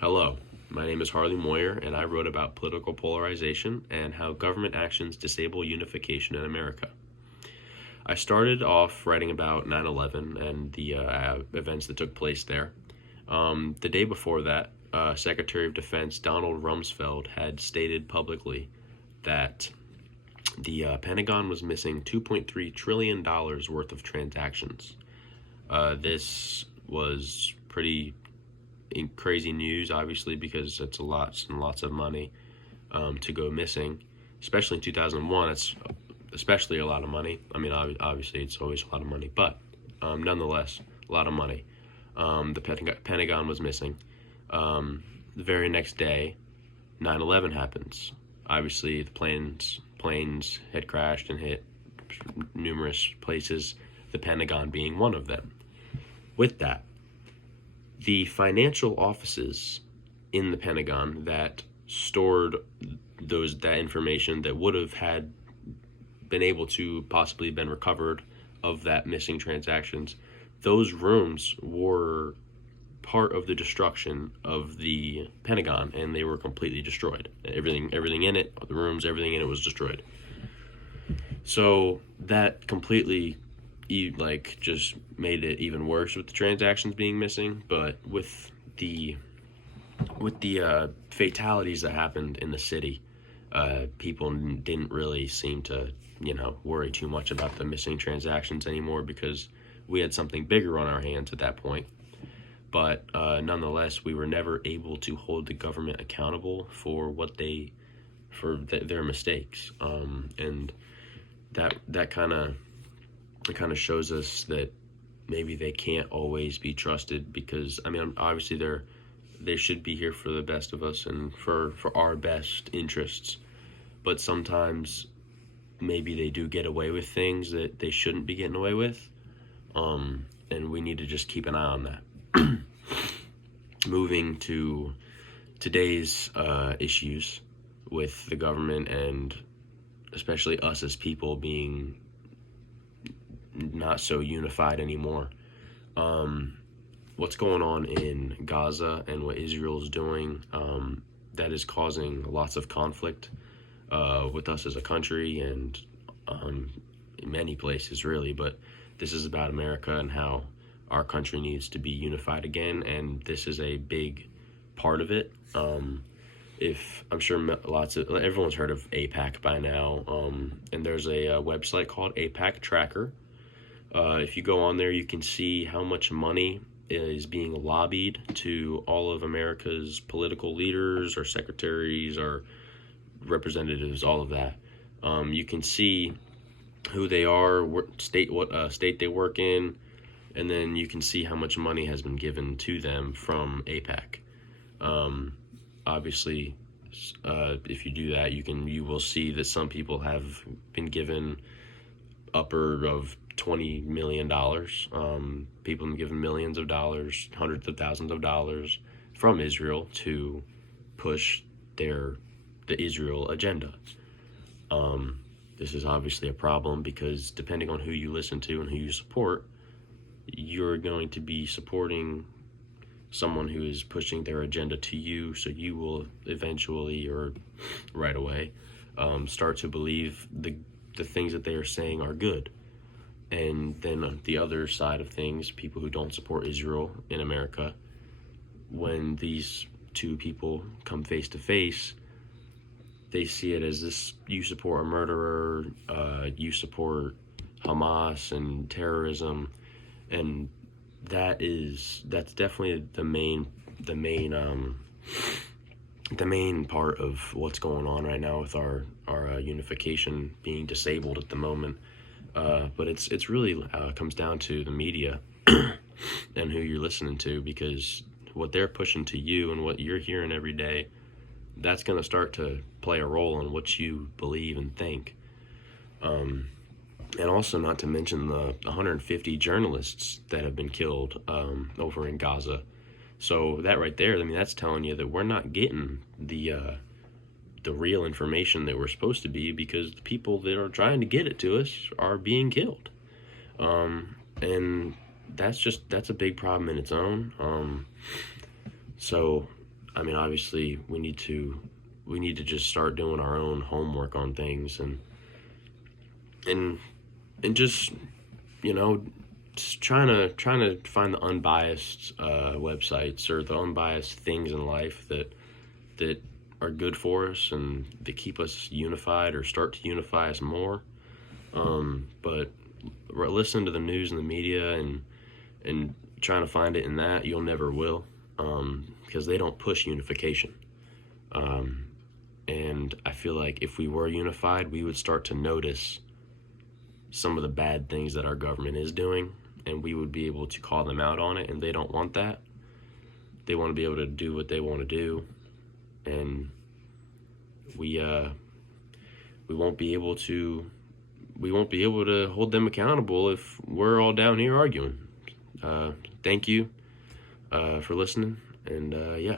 Hello, my name is Harley Moyer, and I wrote about political polarization and how government actions disable unification in America. I started off writing about 9/11 and the events that took place there. The day before that, Secretary of Defense Donald Rumsfeld had stated publicly that the Pentagon was missing $2.3 trillion worth of transactions. This was pretty crazy news, obviously, because it's lots and lots of money to go missing, especially in 2001. It's especially a lot of money. I mean, obviously, it's always a lot of money, but nonetheless, a lot of money. The Pentagon was missing. The very next day, 9/11 happens. Obviously, the planes had crashed and hit numerous places, the Pentagon being one of them. With that, the financial offices in the Pentagon that stored that information that would have had been able to possibly been recovered of that missing transactions, those rooms were part of the destruction of the Pentagon, and they were completely destroyed. Everything in it, the rooms, everything in it was destroyed. So that completely just made it even worse with the transactions being missing. But with the fatalities that happened in the city, people didn't really seem to worry too much about the missing transactions anymore, because we had something bigger on our hands at that point. But nonetheless, we were never able to hold the government accountable for their mistakes, and that kind of shows us that maybe they can't always be trusted, because I mean, obviously they should be here for the best of us and for our best interests, but sometimes maybe they do get away with things that they shouldn't be getting away with, and we need to just keep an eye on that. Moving to today's issues with the government, and especially us as people being not so unified anymore. What's going on in Gaza and what Israel's doing, that is causing lots of conflict with us as a country, and in many places really, but this is about America and how our country needs to be unified again, and this is a big part of it. If I'm sure everyone's heard of AIPAC by now, and there's a website called AIPAC Tracker. If you go on there, you can see how much money is being lobbied to all of America's political leaders or secretaries or representatives, all of that. You can see who they are, what state they work in, and then you can see how much money has been given to them from AIPAC. Obviously, if you do that, you will see that some people have been given upper of $20 million. People have been given millions of dollars, hundreds of thousands of dollars from Israel to push the Israel agenda. This is obviously a problem, because depending on who you listen to and who you support, you're going to be supporting someone who is pushing their agenda to you, so you will eventually, or right away, start to believe the things that they are saying are good. And then on the other side of things, people who don't support Israel in America, when these two people come face to face, they see it as this: you support a murderer, you support Hamas and terrorism, and that's definitely the main part of what's going on right now with our unification being disabled at the moment. But it's really comes down to the media and who you're listening to, because what they're pushing to you and what you're hearing every day, that's going to start to play a role in what you believe and think. And also, not to mention the 150 journalists that have been killed over in Gaza. So that right there, I mean, that's telling you that we're not getting the real information that we're supposed to be, because the people that are trying to get it to us are being killed. And that's a big problem in its own. So I mean, obviously, we need to just start doing our own homework on things, and and just, you know, just trying to find the unbiased websites or the unbiased things in life that are good for us and that keep us unified or start to unify us more. But listen to the news and the media and trying to find it in that, you'll never will, because they don't push unification. Um, and I feel like if we were unified, we would start to notice some of the bad things that our government is doing, and we would be able to call them out on it. And they don't want that. They want to be able to do what they want to do, and we won't be able to hold them accountable if we're all down here arguing. Thank you for listening, and yeah.